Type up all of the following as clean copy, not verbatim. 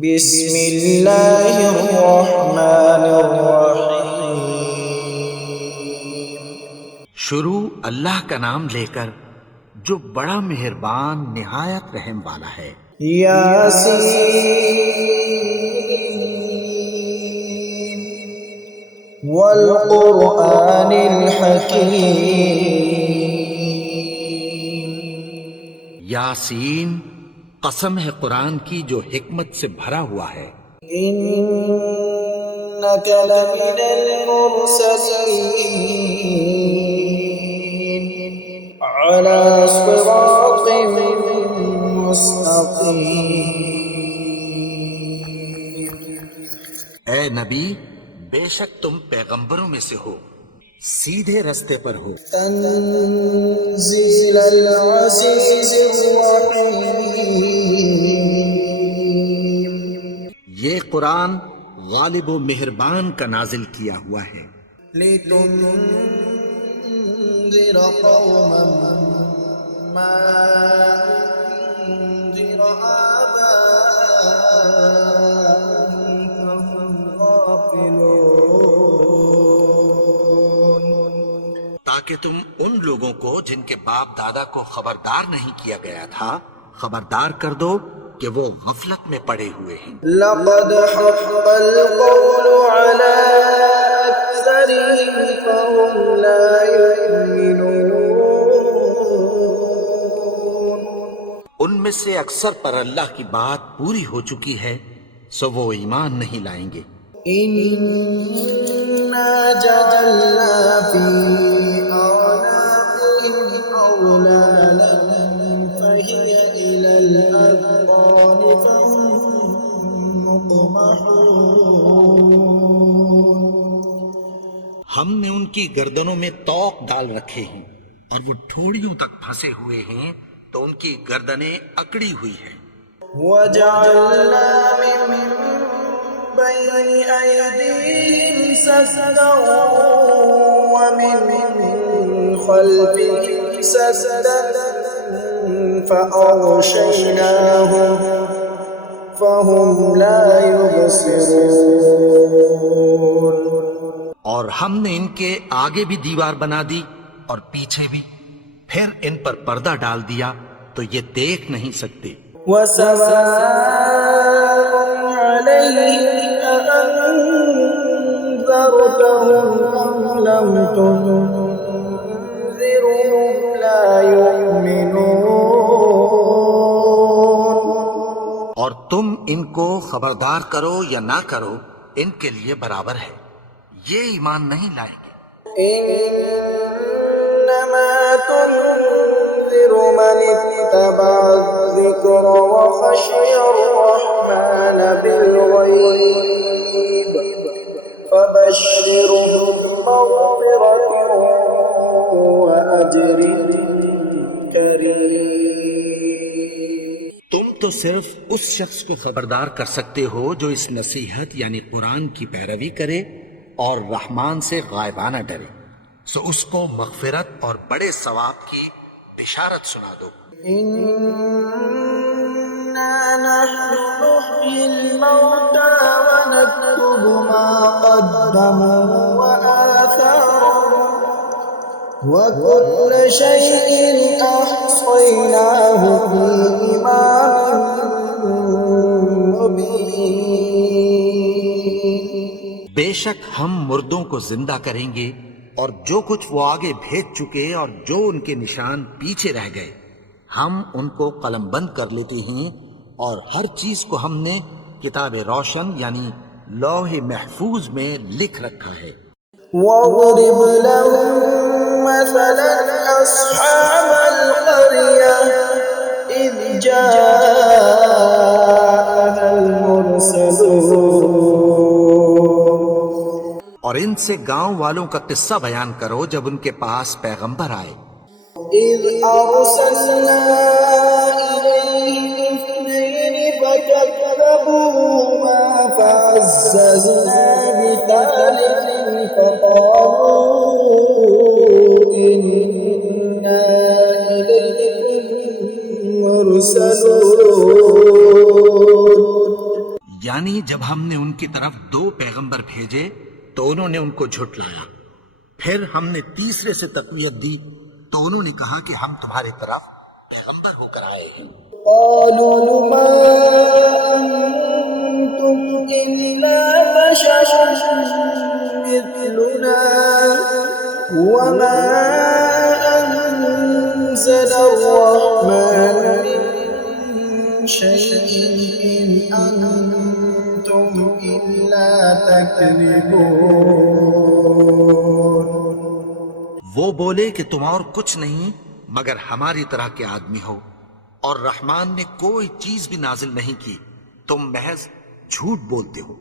بسم اللہ الرحمن الرحیم۔ شروع اللہ کا نام لے کر جو بڑا مہربان نہایت رحم والا ہے۔ یاسین والقرآن الحکیم۔ یاسین، قسم ہے قرآن کی جو حکمت سے بھرا ہوا ہے۔ انک لمن المرسلین علی صراط مستقیم۔ اے نبی، بے شک تم پیغمبروں میں سے ہو، سیدھے رستے پر ہو۔ تنزیل العزیز الرحیم۔ یہ قرآن غالب و مہربان کا نازل کیا ہوا ہے۔ لتنذر قوما ما انذر آباؤهم فهم غافلون۔ تاکہ تم ان لوگوں کو جن کے باپ دادا کو خبردار نہیں کیا گیا تھا خبردار کر دو کہ وہ غفلت میں پڑے ہوئے ہیں۔ لقد حق القول على أكثرهم فهم لا يؤمنون۔ ان میں سے اکثر پر اللہ کی بات پوری ہو چکی ہے، سو وہ ایمان نہیں لائیں گے۔ إنا جعلنا في أعناقهم أغلالا فهي إلى الأذقان فهم مقمحون۔ ہم نے ان کی گردنوں میں طوق ڈال رکھے ہیں اور وہ ٹھوڑیوں تک پھنسے ہوئے ہیں، تو ان کی گردنیں اکڑی ہوئی ہیں۔ وجعلنا من بين أيديهم سدا ومن خلفهم سدا فأغشيناهم فهم لا يبصرون۔ اور ہم نے ان کے آگے بھی دیوار بنا دی اور پیچھے بھی، پھر ان پر پردہ ڈال دیا تو یہ دیکھ نہیں سکتے۔ وسواء عليهم أأنذرتهم أم لم تنذرهم لا يؤمنون۔ اور تم ان کو خبردار کرو یا نہ کرو، ان کے لیے برابر ہے، یہ ایمان نہیں لائیں گے۔ إنما تنذر من اتبع الذكر وخشي الرحمن بالغيب فبشره بمغفرة وأجر كريم۔ تم تو صرف اس شخص کو خبردار کر سکتے ہو جو اس نصیحت یعنی قرآن کی پیروی کرے اور رحمان سے غائبانہ ڈرے، سو اس کو مغفرت اور بڑے ثواب کی بشارت سنا دو۔ إنا نحن نحيي الموتى ونكتب ما قدموا وآثارهم وكل شيء أحصيناه في إمام مبين۔ بے شک ہم مردوں کو زندہ کریں گے اور جو کچھ وہ آگے بھیج چکے اور جو ان کے نشان پیچھے رہ گئے ہم ان کو قلم بند کر لیتے ہیں، اور ہر چیز کو ہم نے کتاب روشن یعنی لوح محفوظ میں لکھ رکھا ہے۔ واضرب لهم مثلا أصحاب القرية إذ جاءها المرسلون۔ اور ان سے گاؤں والوں کا قصہ بیان کرو جب ان کے پاس پیغمبر آئے۔ إذ أرسلنا إليهم اثنين فكذبوهما فعززنا بثالث فقالوا إنا إليكم مرسلون۔ یعنی جب ہم نے ان کی طرف 2 پیغمبر بھیجے تو انہوں نے ان کو جھٹلایا، پھر ہم نے تیسرے سے تقویت دی تو انہوں نے کہا کہ ہم تمہاری طرف پیغمبر ہو کر آئے ہیں۔ قالوا ما أنتم إلا بشر مثلنا وما أنزل الرحمن من شيء إن أنتم إلا تكذبون۔ وہ بولے کہ تم اور کچھ نہیں مگر ہماری طرح کے آدمی ہو، اور رحمان نے کوئی چیز بھی نازل نہیں کی، تم محض جھوٹ بولتے ہو۔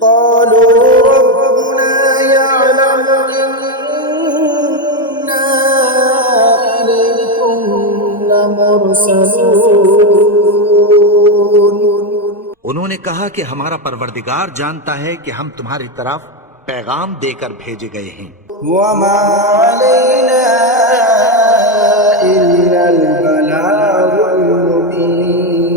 قالوا ربنا يعلم إنا إليكم لمرسلون۔ انہوں نے کہا کہ ہمارا پروردگار جانتا ہے کہ ہم تمہاری طرف پیغام دے کر بھیجے گئے ہیں، وما علينا إلا البلاغ المبين۔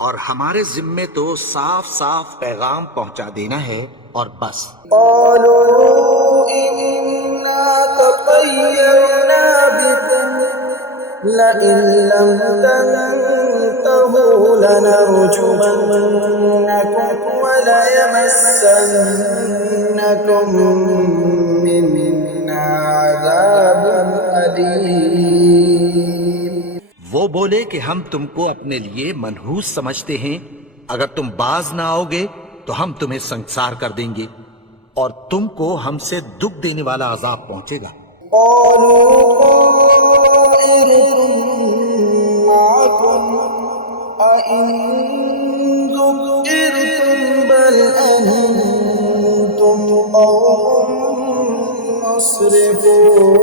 اور ہمارے ذمے تو صاف صاف پیغام پہنچا دینا ہے اور بس۔ قالوا إنا تطيرنا بكم لئن لم تنتهوا لنرجمنكم وليمسنكم منا عذاب أليم۔ وہ بولے کہ ہم تم کو اپنے لیے منحوس سمجھتے ہیں، اگر تم باز نہ آؤ گے تو ہم تمہیں سنسار کر دیں گے اور تم کو ہم سے دکھ دینے والا عذاب پہنچے گا۔ قالوا طائركم معكم أئن ذكرتم بل أنتم قوم مسرفون۔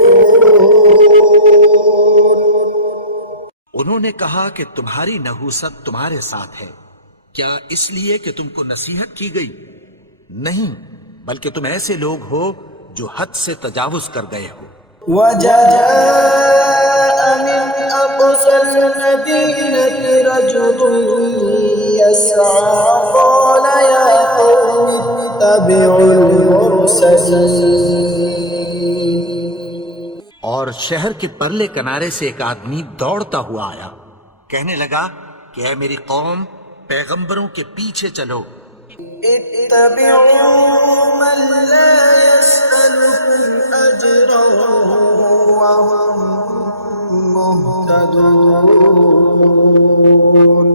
انہوں نے کہا کہ تمہاری نحوست تمہارے ساتھ ہے، کیا اس لیے کہ تم کو نصیحت کی گئی؟ نہیں، بلکہ تم ایسے لوگ ہو جو حد سے تجاوز کر گئے ہو۔ وجاء من أقصى المدينة رجل يسعى قال يا قوم اتبعوا المرسلين۔ اور شہر کے پرلے کنارے سے ایک آدمی دوڑتا ہوا آیا، کہنے لگا کہ اے میری قوم، پیغمبروں کے پیچھے چلو۔ اتبعوا من لا يسألكم أجرا وهم مهتدون۔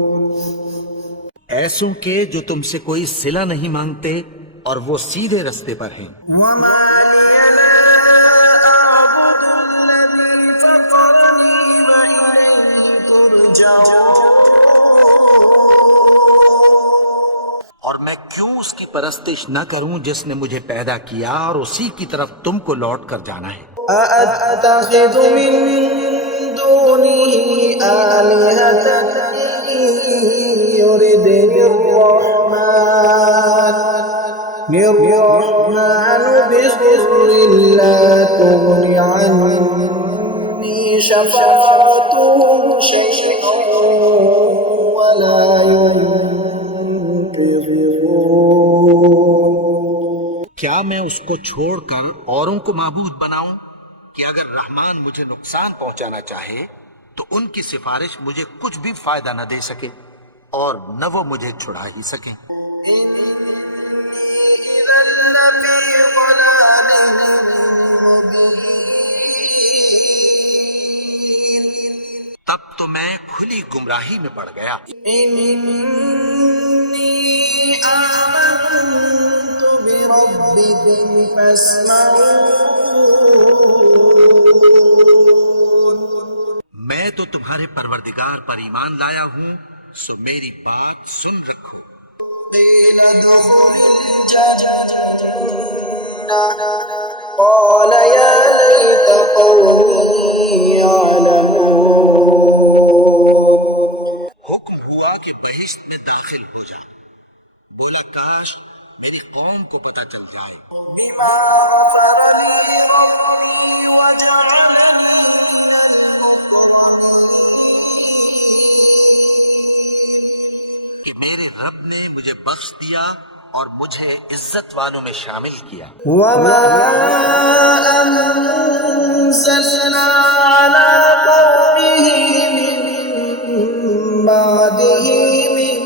ایسوں کے جو تم سے کوئی صلہ نہیں مانگتے اور وہ سیدھے رستے پر ہیں۔ وما لي لا أعبد الذي فطرني وإليه ترجعون۔ اور میں کیوں اس کی پرستش نہ کروں جس نے مجھے پیدا کیا اور اسی کی طرف تم کو لوٹ کر جانا ہے۔ أأتخذ من دونه آلهة إن يردني الرحمن بضر لا تغن عني شفاعتهم شيئا ولا ينقذون۔ کیا میں اس کو چھوڑ کر اوروں کو معبود بناؤں کہ اگر رحمان مجھے نقصان پہنچانا چاہے تو ان کی سفارش مجھے کچھ بھی فائدہ نہ دے سکے اور نہ وہ مجھے چھڑا ہی سکے۔ إني إذا لفي ضلال مبين۔ تب تو میں کھلی گمراہی میں پڑ گیا۔ إني آمنت بربكم فاسمعون۔ میں تو تمہارے پروردگار پر ایمان لایا ہوں، سو میری بات سن رکھو۔ قيل ادخل الجنة قال يا ليت قومي يعلمون۔ حکم ہوا کہ بہشت میں داخل ہو جا، بولا کاش میری قوم کو پتہ چل جائے۔ بما غفر لي ربي وجعلني من المكرمين۔ کہ میرے رب نے مجھے بخش دیا اور مجھے عزت والوں میں شامل کیا. وما أنزلنا على قومه من بعده من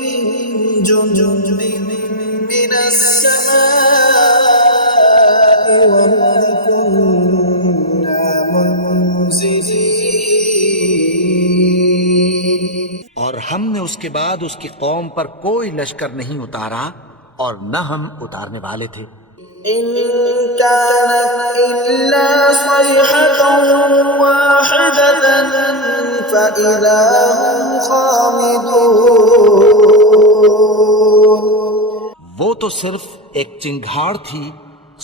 جند من السماء وما كنا منزلين. اور ہم نے اس کے بعد اس کی قوم پر کوئی لشکر نہیں اتارا اور نہ ہم اتارنے والے تھے. إن كانت إلا صيحة واحدة فإذا هم خامدون. وہ تو صرف ایک چنگھاڑ تھی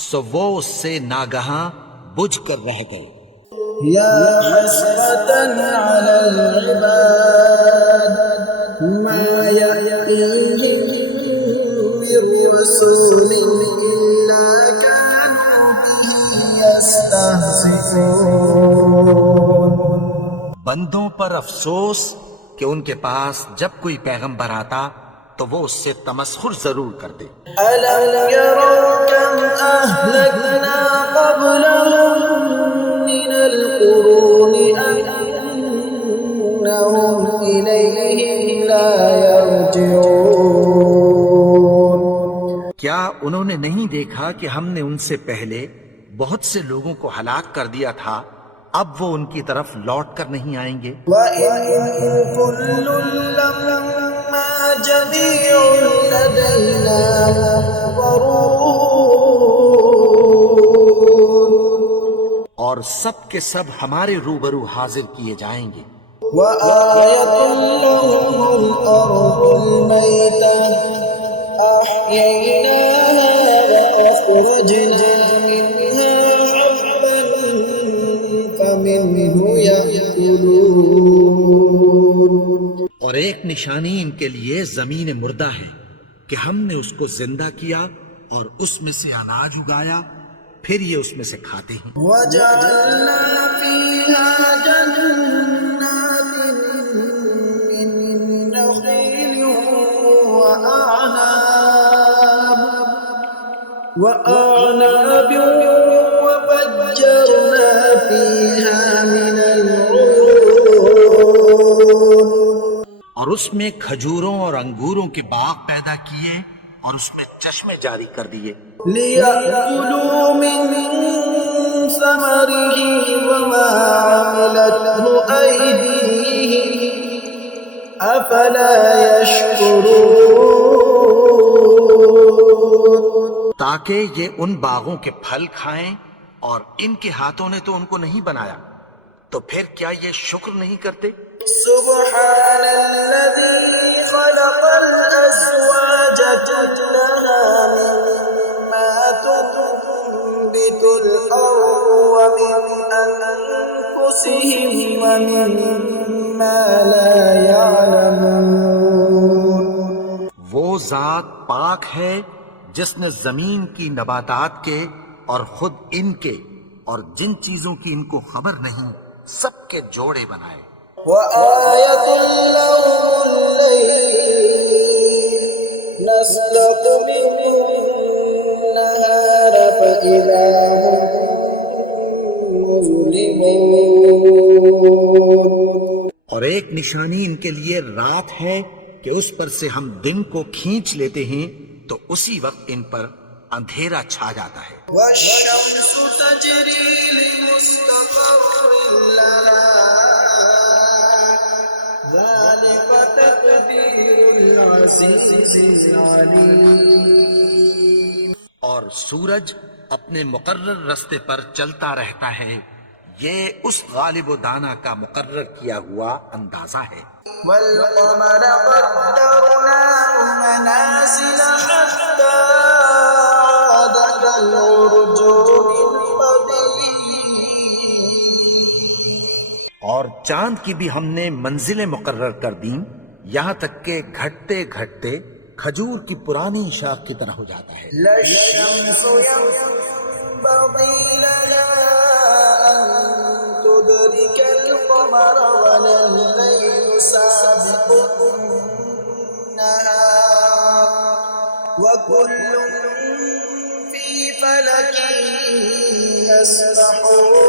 سو وہ اس سے ناگہاں بجھ کر رہ گئے. يا حسرة على العباد ما يأتيهم من رسول إلا كانوا به يستهزئون. بندوں پر افسوس کہ ان کے پاس جب کوئی پیغمبر آتا تو وہ اس سے تمسخر ضرور کرتے. ألم يروا كم أهلكنا قبلهم من القرون أنهم إليهم لا يرجعون. کیا انہوں نے نہیں دیکھا کہ ہم نے ان سے پہلے بہت سے لوگوں کو ہلاک کر دیا تھا، اب وہ ان کی طرف لوٹ کر نہیں آئیں گے؟ وَإِن كُلٌّ لَّمَّا جَمِيعٌ لَّدَيْنَا مُحْضَرُونَ. اور سب کے سب ہمارے روبرو حاضر کیے جائیں گے. وَآيَةٌ لَّهُمُ الْأَرْضُ الْمَيْتَةُ أَحْيَيْنَاهَا وَأَخْرَجْنَا مِنْهَا حَبًّا فَمِنْهُ يَأْكُلُونَ. اور ایک نشانی ان کے لیے زمین مردہ ہے کہ ہم نے اس کو زندہ کیا اور اس میں سے اناج اگایا، پھر یہ اس میں سے کھاتے ہیں. وَجَعَلْنَا فِيهَا جَنَّاتٍ مِّن نَّخِيلٍ وَأَعْنَابٍ وَفَجَّرْنَا فِيهَا مِنَ الْعُيُونِ. اور اس میں کھجوروں اور انگوروں کے باغ پیدا کیے اور اس میں چشمے جاری کر دیے. لِيَأْكُلُوا مِن ثَمَرِهِ وَمَا عَمِلَتْهُ أَيْدِيهِمْ أَفَلَا يَشْكُرُونَ. تاکہ یہ ان باغوں کے پھل کھائیں اور ان کے ہاتھوں نے تو ان کو نہیں بنایا، تو پھر کیا یہ شکر نہیں کرتے؟ سبحان الذي خلق الأزواج كلها مما تنبت الأرض ومن أنفسهم ومما لا يعلمون. وہ ذات پاک ہے جس نے زمین کی نباتات کے اور خود ان کے اور جن چیزوں کی ان کو خبر نہیں سب کے جوڑے بنائے. وآية لهم الليل نسلك منه النهار فإذا هم مظلمون. اور ایک نشانی ان کے لیے رات ہے کہ اس پر سے ہم دن کو کھینچ لیتے ہیں تو اسی وقت ان پر اندھیرا چھا جاتا ہے. والشمس تجري لمستقر لها ذلك تقدير العزيز العليم. اور سورج اپنے مقرر رستے پر چلتا رہتا ہے، یہ اس غالب و دانا کا مقرر کیا ہوا اندازہ ہے. والقمر قدرناه منازل حتى عاد كالعرجون القديم. اور چاند کی بھی ہم نے منزلیں مقرر کر دیں یہاں تک کہ گھٹتے گھٹتے کھجور کی پرانی شاخ کی طرح ہو جاتا ہے. لا الشمس ينبغي لها أن تدرك القمر ولا الليل سابق النهار وكل في فلك يسبحون.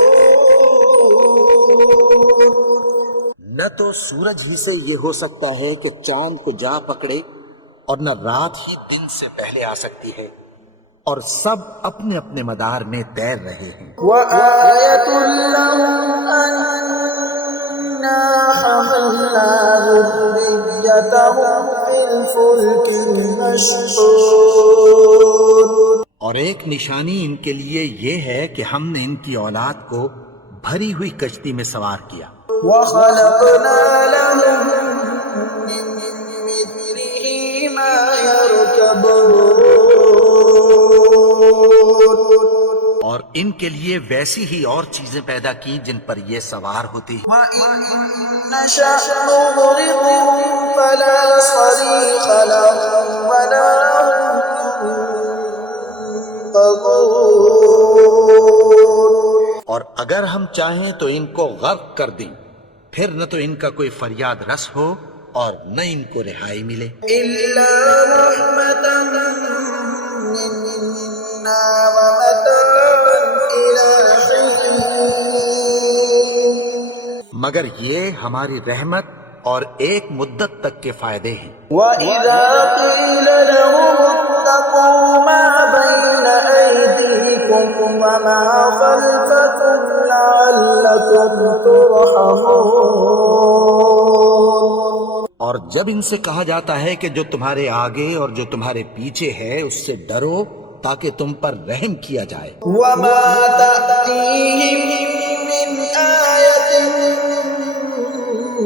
نہ تو سورج ہی سے یہ ہو سکتا ہے کہ چاند کو جا پکڑے، اور نہ رات ہی دن سے پہلے آ سکتی ہے، اور سب اپنے اپنے مدار میں تیر رہے ہیں۔ وآية لهم أنا حملنا ذريتهم في الفلك المشحون. اور ایک نشانی ان کے لیے یہ ہے کہ ہم نے ان کی اولاد کو بھری ہوئی کشتی میں سوار کیا، وخلقنا لهم من مثله ما يركبون. اور ان کے لیے ویسی ہی اور چیزیں پیدا کی جن پر یہ سوار ہوتی ہیں۔ وإن نشأ نغرقهم فلا صريخ لهم ولا هم ينقذون. اور اگر ہم چاہیں تو ان کو غرق کر دیں، پھر نہ تو ان کا کوئی فریاد رس ہو اور نہ ان کو رہائی ملے، إلا رحمة منا ومتاعا إلى حين. مگر یہ ہماری رحمت اور ایک مدت تک کے فائدے ہیں۔ وإذا قيل لهم اتقوا ما بين أيديكم وما خلفكم لعلكم ترحمون. اور جب ان سے کہا جاتا ہے کہ جو تمہارے آگے اور جو تمہارے پیچھے ہے اس سے ڈرو تاکہ تم پر رحم کیا جائے، وما تأتيهم من آية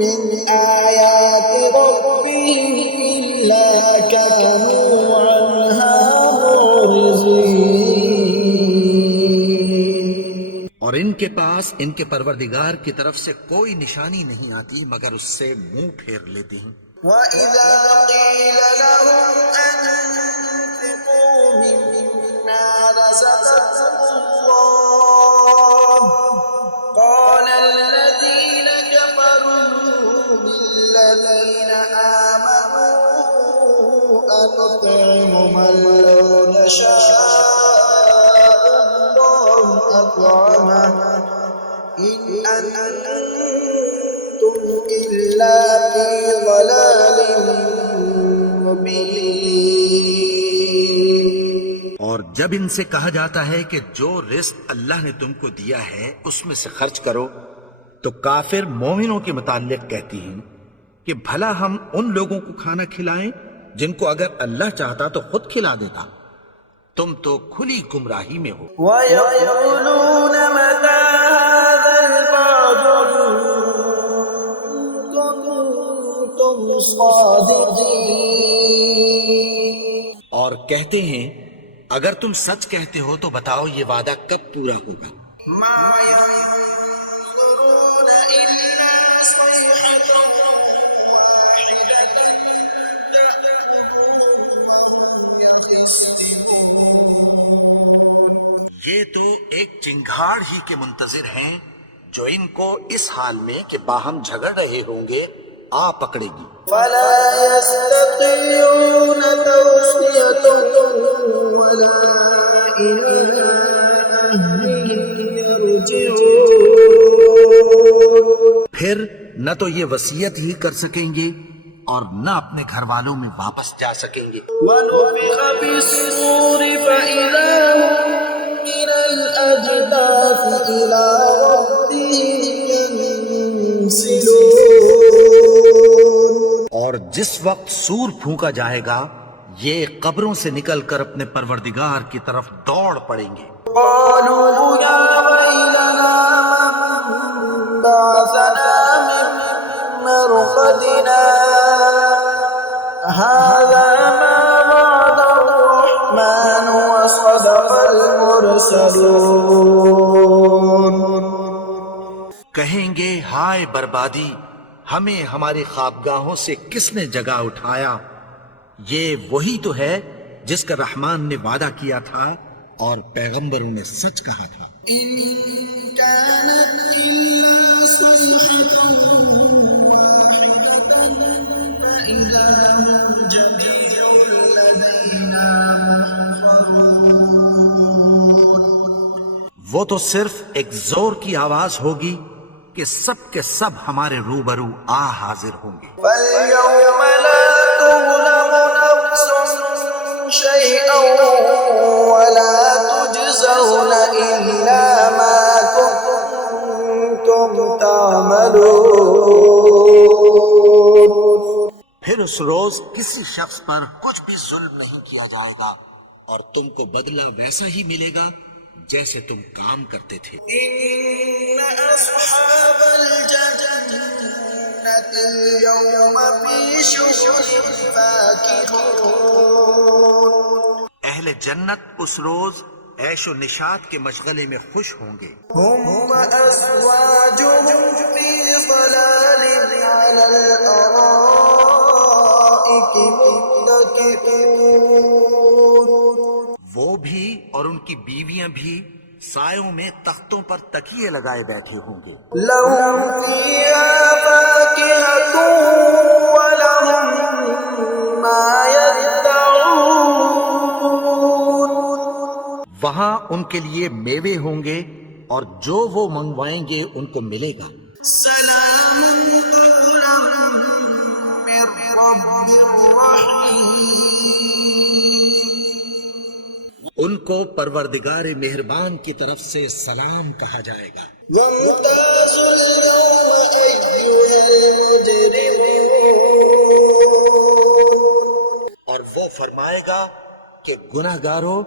من آيات ربهم إلا كانوا عنها معرضين. اور ان کے پاس ان کے پروردگار کی طرف سے کوئی نشانی نہیں آتی مگر اس سے منہ پھیر لیتے ہیں۔ وإذا قيل لهم أنفقوا مما رزقكم الله قال الذين كفروا للذين آمنوا أنطعم من لو يشاء الله أطعمه إن أنتم إلا في ضلال مبين. اور جب ان سے کہا جاتا ہے کہ جو رزق اللہ نے تم کو دیا ہے اس میں سے خرچ کرو، تو کافر مومنوں کے متعلق کہتی ہیں کہ بھلا ہم ان لوگوں کو کھانا کھلائیں جن کو اگر اللہ چاہتا تو خود کھلا دیتا، تم تو کھلی گمراہی میں ہو۔ ويقولون متى هذا الوعد إن كنتم صادقين. اور کہتے ہیں اگر تم سچ کہتے ہو تو بتاؤ یہ وعدہ کب پورا ہوگا۔ ما ينظرون إلا صيحة واحدة تأخذهم يخصمون. یہ تو ایک چنگھاڑ ہی کے منتظر ہیں جو ان کو اس حال میں کہ باہم جھگڑ رہے ہوں گے آ پکڑے گی۔ فلا يستطيعون توصية ولا إلى أهلهم يرجعون. پھر نہ تو یہ وصیت ہی کر سکیں گے اور نہ اپنے گھر والوں میں واپس جا سکیں گے۔ ونفخ في الصور فإذا هم من الأجداث إلى ربهم ينسلون. اور جس وقت سور پھونکا جائے گا یہ قبروں سے نکل کر اپنے پروردگار کی طرف دوڑ پڑیں گے۔ قالوا يا ويلنا من بعثنا من مرقدنا هذا ما وعد الرحمن وصدق المرسلون. کہیں گے ہائے بربادی، ہمیں ہماری خوابگاہوں سے کس نے جگا اٹھایا؟ یہ وہی تو ہے جس کا رحمان نے وعدہ کیا تھا اور پیغمبروں نے سچ کہا تھا۔ إن كانت إلا صيحة واحدة فإذا هم جميع الذين وہ تو صرف ایک زور کی آواز ہوگی کہ سب کے سب ہمارے روبرو حاضر ہوں گے. فَالْيَوْمَ لَا تُظْلَمُ نَفْسٌ شَيْئًا وَلَا تُجْزَوْنَ إِلَّا مَا كُنتُمْ تَعْمَلُونَ. پھر اس روز کسی شخص پر کچھ بھی ظلم نہیں کیا جائے گا اور تم کو بدلہ ویسا ہی ملے گا جیسے تم کام کرتے تھے. إِنَّ أَصْحَابَ الْجَنَّةِ الْيَوْمَ فِي شُغُلٍ فَاكِهُونَ. اہل جنت اس روز عیش و نشاط کے مشغلے میں خوش ہوں گے. هُمْ وَأَزْوَاجُهُمْ فِي ظَلَالٍ عَلَى الْأَرَائِكِ مُتَّكِئُونَ. وہ بھی اور ان کی بیویاں بھی سایوں میں تختوں پر تکیے لگائے بیٹھے ہوں گے. لَهُمْ فِيهَا فَاكِهَةٌ وَلَهُمْ مَا يَدَّعُونَ. وہاں ان کے لیے میوے ہوں گے اور جو وہ منگوائیں گے ان کو ملے گا. سلام قولا من رب رحیم. ان کو پروردگار مہربان کی طرف سے سلام کہا جائے گا. وامتازوا اليوم أيها المجرمون. اور وہ فرمائے گا کہ گناہگارو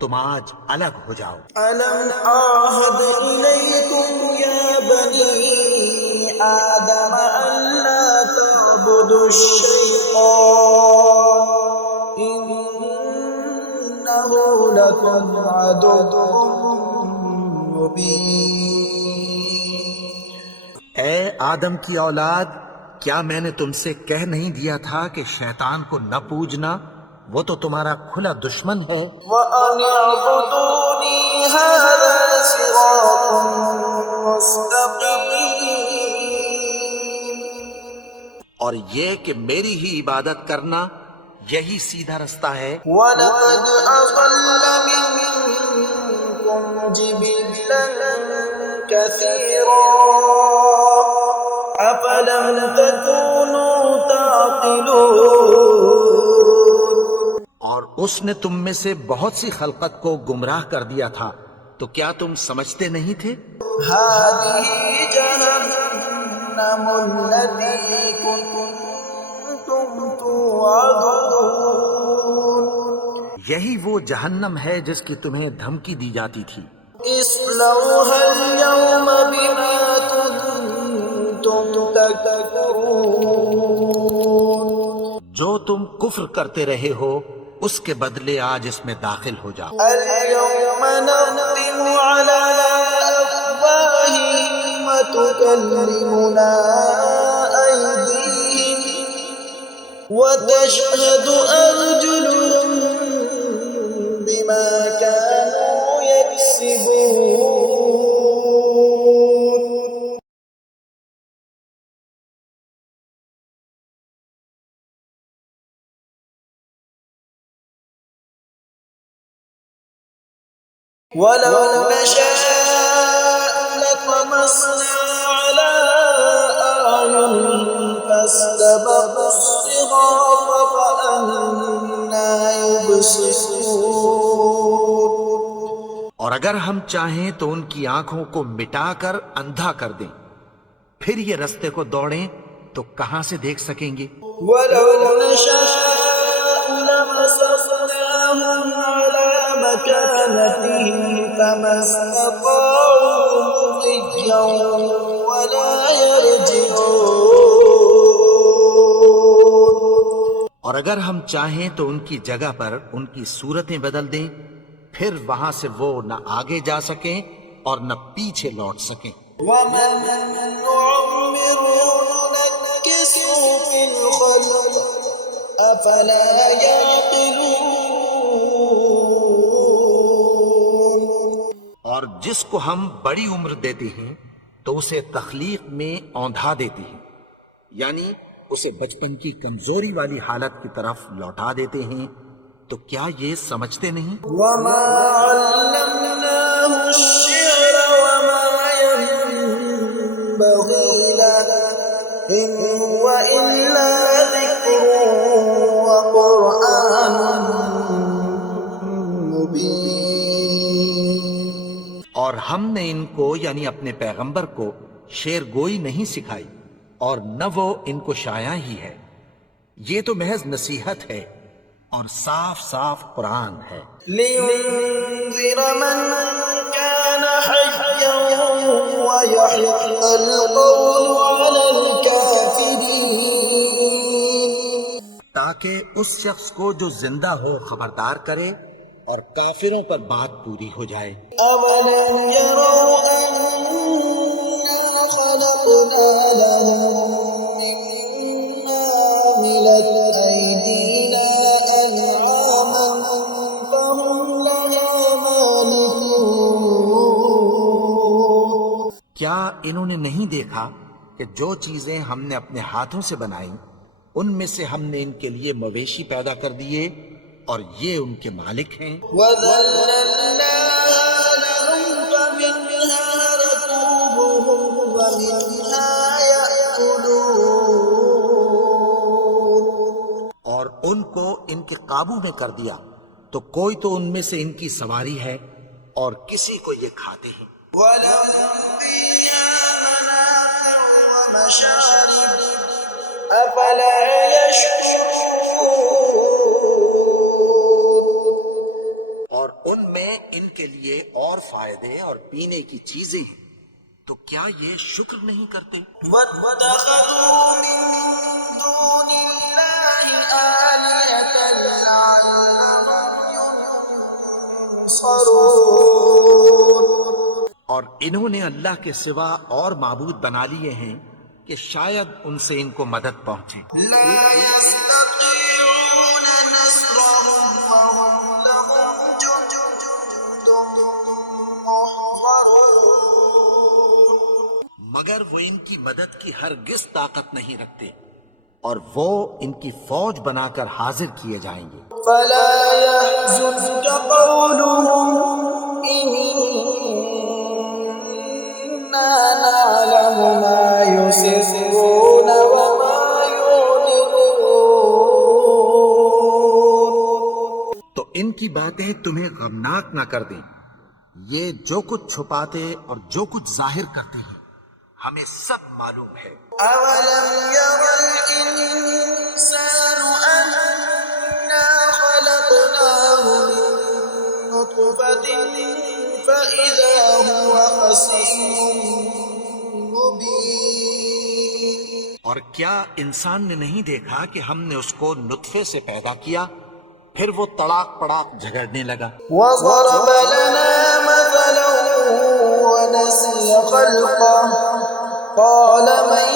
تم آج الگ ہو جاؤ. ألم أعهد إليكم يا بني آدم ألا تعبدوا الشيطان إنه لكم عدو مبين. اے آدم کی اولاد، کیا میں نے تم سے کہہ نہیں دیا تھا کہ شیطان کو نہ پوجنا، وہ تو تمہارا کھلا دشمن ہے. وَأَنِ اعْبُدُونِي هَذَا صِرَاطٌ مُسْتَقِيمٌ. اور یہ کہ میری ہی عبادت کرنا یہی سیدھا رستہ ہے. وَلَقَدْ أَضَلَّ مِنكُمْ جِبِلًّا كَثِيرًا أَفَلَمْ تَكُونُوا تَعْقِلُونَ. اور اس نے تم میں سے بہت سی خلقت کو گمراہ کر دیا تھا، تو کیا تم سمجھتے نہیں تھے؟ هَذِهِ جَهَنَّمُ الَّتِي كُنتُمْ تُوعَدُونَ. یہی وہ جہنم ہے جس کی تمہیں دھمکی دی جاتی تھی. اصلوها اليوم بما كنتم تكفرون. جو تم کفر کرتے رہے ہو اس کے بدلے آج اس میں داخل ہو جاؤ. اليوم نختم على أفواههم وتكلمنا أيديهم وتشهد أرجلهم بما كانوا يكسبون. ولو نشاء لطمسنا على أعينهم فاستبقوا الصراط فأنى يبصرون. اور اگر ہم چاہیں تو ان کی آنکھوں کو مٹا کر اندھا کر دیں، پھر یہ رستے کو دوڑیں تو کہاں سے دیکھ سکیں گے. ولو نشاء لمسخناهم على مكانتهم فما استطاعوا مضيا ولا يرجعون. اور اگر ہم چاہیں تو ان کی جگہ پر ان کی صورتیں بدل دیں، پھر وہاں سے وہ نہ آگے جا سکیں اور نہ پیچھے لوٹ سکیں. ومن نعمره ننكسه في الخلق أفلا يعقلون. اور جس کو ہم بڑی عمر دیتے ہیں تو اسے تخلیق میں اوندھا دیتے ہیں، یعنی اسے بچپن کی کمزوری والی حالت کی طرف لوٹا دیتے ہیں. تو کیا یہ سمجھتے نہیں؟ وما علمناه الشعر وما ينبغي له إن هو إلا ذكر وقرآن مبين. اور ہم نے ان کو یعنی اپنے پیغمبر کو شعر گوئی نہیں سکھائی اور نہ وہ ان کو شاعری ہی ہے، یہ تو محض نصیحت ہے اور صاف صاف قرآن ہے۔ لينذر من كان حيا ويحق القول على الكافرين. تاکہ اس شخص کو جو زندہ ہو خبردار کرے اور کافروں پر بات پوری ہو جائے۔ أولم يروا أنا خلقنا لهم مما عملت أيدينا أنعاما فهم لها مالكون. کیا انہوں نے نہیں دیکھا کہ جو چیزیں ہم نے اپنے ہاتھوں سے بنائی ان میں سے ہم نے ان کے لیے مویشی پیدا کر دیے اور یہ ان کے مالک ہیں۔ وَذَلَّلْنَاهَا لَهُمْ فَمِنْهَا رَكُوبُهُمْ وَمِنْهَا يَأْكُلُونَ. اور ان کو ان کے قابو میں کر دیا تو کوئی تو ان میں سے ان کی سواری ہے اور کسی کو یہ کھاتے ہیں۔ وَلَهُمْ فِيهَا مَنَافِعُ وَمَشَارِبُ أَفَلَا يَشْكُرُونَ. اور ان میں ان کے لیے اور فائدے اور پینے کی چیزیں ہیں، تو کیا یہ شکر نہیں کرتے؟ وَاتَّخَذُوا مِن دُونِ اللَّهِ آلِهَةً لَعَلَّهُمْ يُنصَرُونَ. اور انہوں نے اللہ کے سوا اور معبود بنا لیے ہیں کہ شاید ان سے ان کو مدد پہنچے۔ لَا يَسْتَطِيعُونَ نَصْرَهُمْ وَهُمْ لَهُمْ جُندٌ مُّحْضَرُونَ. مگر وہ ان کی مدد کی ہرگز طاقت نہیں رکھتے اور وہ ان کی فوج بنا کر حاضر کیے جائیں گے۔ فَلَا يَحْزُنْكَ قَوْلُهُمْ إِنَّا نَعْلَمُ مَا يُسِرُّونَ وَمَا يُعْلِنُونَ. تو ان کی باتیں تمہیں غمناک نہ کر دیں، یہ جو کچھ چھپاتے اور جو کچھ ظاہر کرتے ہیں ہمیں سب معلوم ہے۔ أَوَلَمْ يَرَ الْإِنسَانُ أَنَّا خَلَقْنَاهُ مِن نُّطْفَةٍ فَإِذَا هُوَ خَصِيمٌ مُّبِينٌ. اور کیا انسان نے نہیں دیکھا کہ ہم نے اس کو نطفے سے پیدا کیا پھر وہ تڑاک پڑاک جھگڑنے لگا۔ وَضَرَبَ لَنَا مَثَلًا وَنَسِيَ خَلْقَهُ قَالَ مَن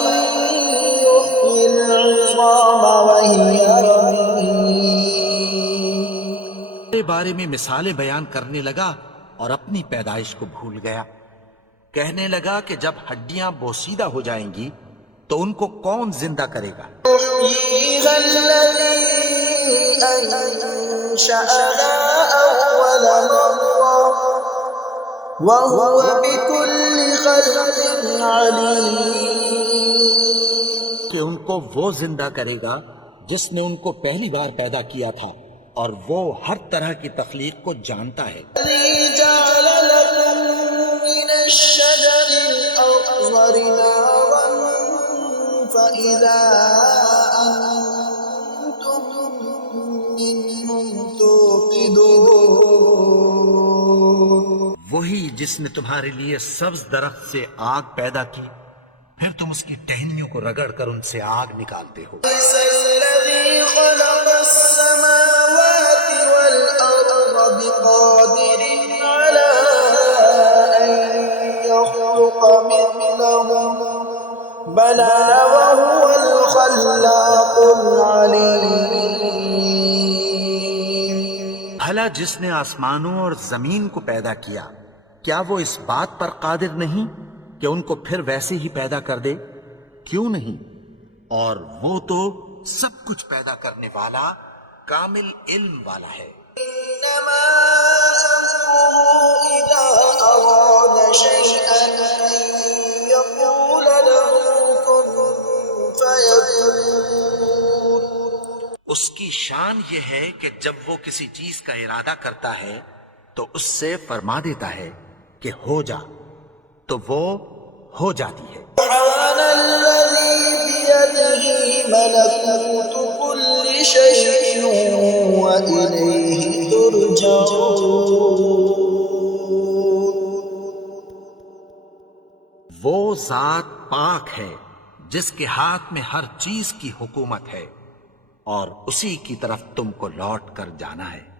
يُحْيِي الْعِظَامَ وَهِيَ رَمِيمٌ. کے بارے میں مثالیں بیان کرنے لگا اور اپنی پیدائش کو بھول گیا۔ کہنے لگا کہ جب ہڈیاں بوسیدہ ہو جائیں گی تو ان کو کون زندہ کرے گا؟ يحييها الذي أنشأها أول مرة وهو بكل خلق عليم. کہ ان کو وہ زندہ کرے گا جس نے ان کو پہلی بار پیدا کیا تھا اور وہ ہر طرح کی تخلیق کو جانتا ہے۔ الذي جعل لكم من الشجر الأخضر نارا فإذا أنتم منه توقدون. وہی جس نے تمہارے لیے سبز درخت سے آگ پیدا کی پھر تم اس کی ٹہنیوں کو رگڑ کر ان سے آگ نکالتے ہو۔ ليس الذي خلق السماوات والأرض بقادر على أن يخلق مثلهم بلى وهو الخلاق العليم. بھلا جس نے آسمانوں اور زمین کو پیدا کیا کیا وہ اس بات پر قادر نہیں کہ ان کو پھر ویسے ہی پیدا کر دے؟ کیوں نہیں؟ اور وہ تو سب کچھ پیدا کرنے والا کامل علم والا ہے۔ إنما أمره إذا أراد شيئا أن يقول له كن فيكون۔ اس کی شان یہ ہے کہ جب وہ کسی چیز کا ارادہ کرتا ہے تو اس سے فرما دیتا ہے کہ ہو جا، تو وہ ہو جاتی ہے۔ سبحان الذي بيده ملكوت كل شيء وإليه ترجعون۔ وہ ذات پاک ہے جس کے ہاتھ میں ہر چیز کی حکومت ہے اور اسی کی طرف تم کو لوٹ کر جانا ہے۔